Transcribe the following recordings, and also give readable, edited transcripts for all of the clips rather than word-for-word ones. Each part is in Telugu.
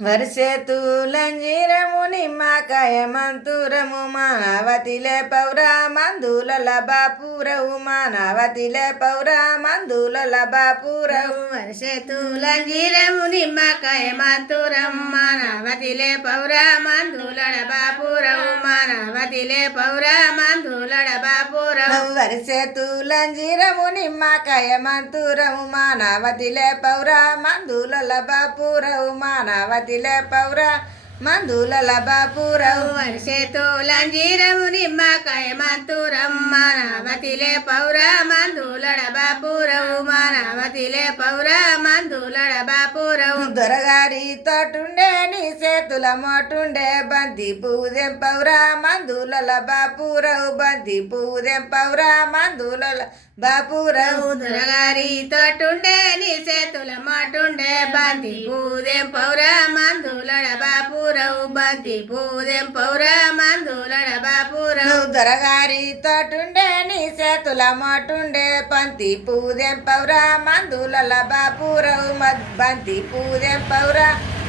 వరిసేతులంజీరము నిమ్మకాయ మంతురము మానవతిలే పౌరా మందుల బాపురవు మానవతిలే పౌరా మందుల బాపురవు వరిసేతులంజీరము నిమ్మకాయ మంతురం మానవతిలే పౌరా మందుల బాపురవు మానవతిలే పౌరా మందుల బాపురవు వరిసేతులంజీరము నిమ్మకాయ మంతురము మానవతిలే పౌరా మందుల బాపురవు మానవతిలే పౌరా మందుల బాపురవు వరిసేతులంజీరము నిమ్మకాయ మంతురం మానవతిలే పౌరా మందుల బాపురవు మానవతిలే పౌరా మందుల బాపురవు దొరగారి తోటుండే నీ చేతుల మోటుండే బంతి పూదెం పౌరా మందుల బాపురవు బంతి పూదెం పౌరా మందుల బాపురవు దొరగారి తోటుండే నీ చేతుల మాటుండే బంతి పూదెం పౌరా మందుల బాపురవు బంతి పూదెం పౌరా మందుల బాపురవు దొరగారి తోటుండే నీ చేతుల మోటుండే బంతి పూదెం పౌరా మందుల బాపురవు బంతి పూదెం పౌరా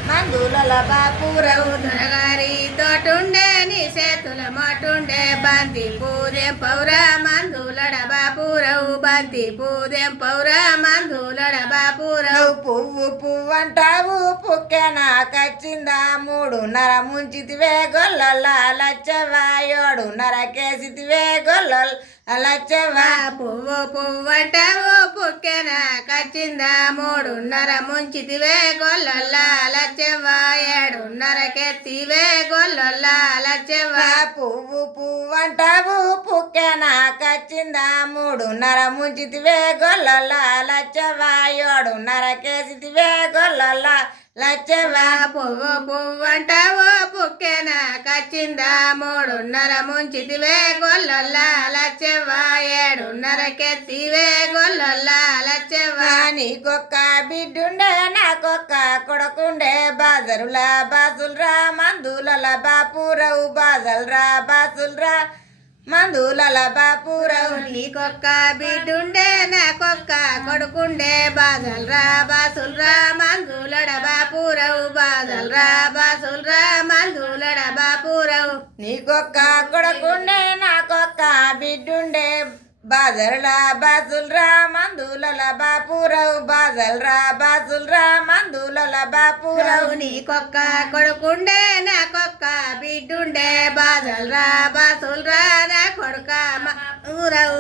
మందుల బాపురవు దొరగారి తోటుండే నీ చేతుల మాటుండే బంతి పూదెం పౌరా మందుల బాపురవు బంతి పూదెం పౌరా మందుల బాపురవు పువ్వు పువ్వు అంటావు పుక్కెనా కచ్చిందా 3:30 ముంచితివే గొల్లల లచ్చవా 7:30 కేసితివే గొల్లల లచ్చవా పువ్వు పువ్వు అంటావు పుక్కెన కచ్చిందా 3:30 ముంచితివే గొల్లల లచ్చవా 7:30 కెత్తివే గొల్లల లచ్చవా పువ్వు పువ్వు అంటావు పుక్కెనా కచ్చిందా 3:30 ముంచితివే గొల్లల లచ్చవా 7:30 కేసితివే గొల్లల లచ్చవా పువ్వు పువ్వు అంటావు పుక్కెన కచ్చిందా 3:30 ముంచితివే గొల్లల లచ్చవా 7:30 కెత్తివే గొల్లల లచ్చవా నీకొక్క బిడ్డుండే నాకొక్క కొడుకుండే బాజరులా బాసుల్రా మందుల బాపురవు బాజల్రా బాసుల్రా మందుల బాపురవు నీకొక్క బిడ్డుండే నాకొక్క కొడుకుండే బాజల్రా బాసుల్రా మందులడ బాపురవు బాజల్రా బాసుల్రా మందులడ బాపురవు నీకొక్క కొడుకుండే నాకొక్క బిడ్డుండే బాజల్రా బాసుల్రా మందుల బాపురవు బాజల్రా బాసుల్రా మందుల బాపురవు నీకొక్క కొడుకుండే నాకొక్క బిడ్డుండే బాజల్రా బాసుల్రా నా కొడుక ఊరవు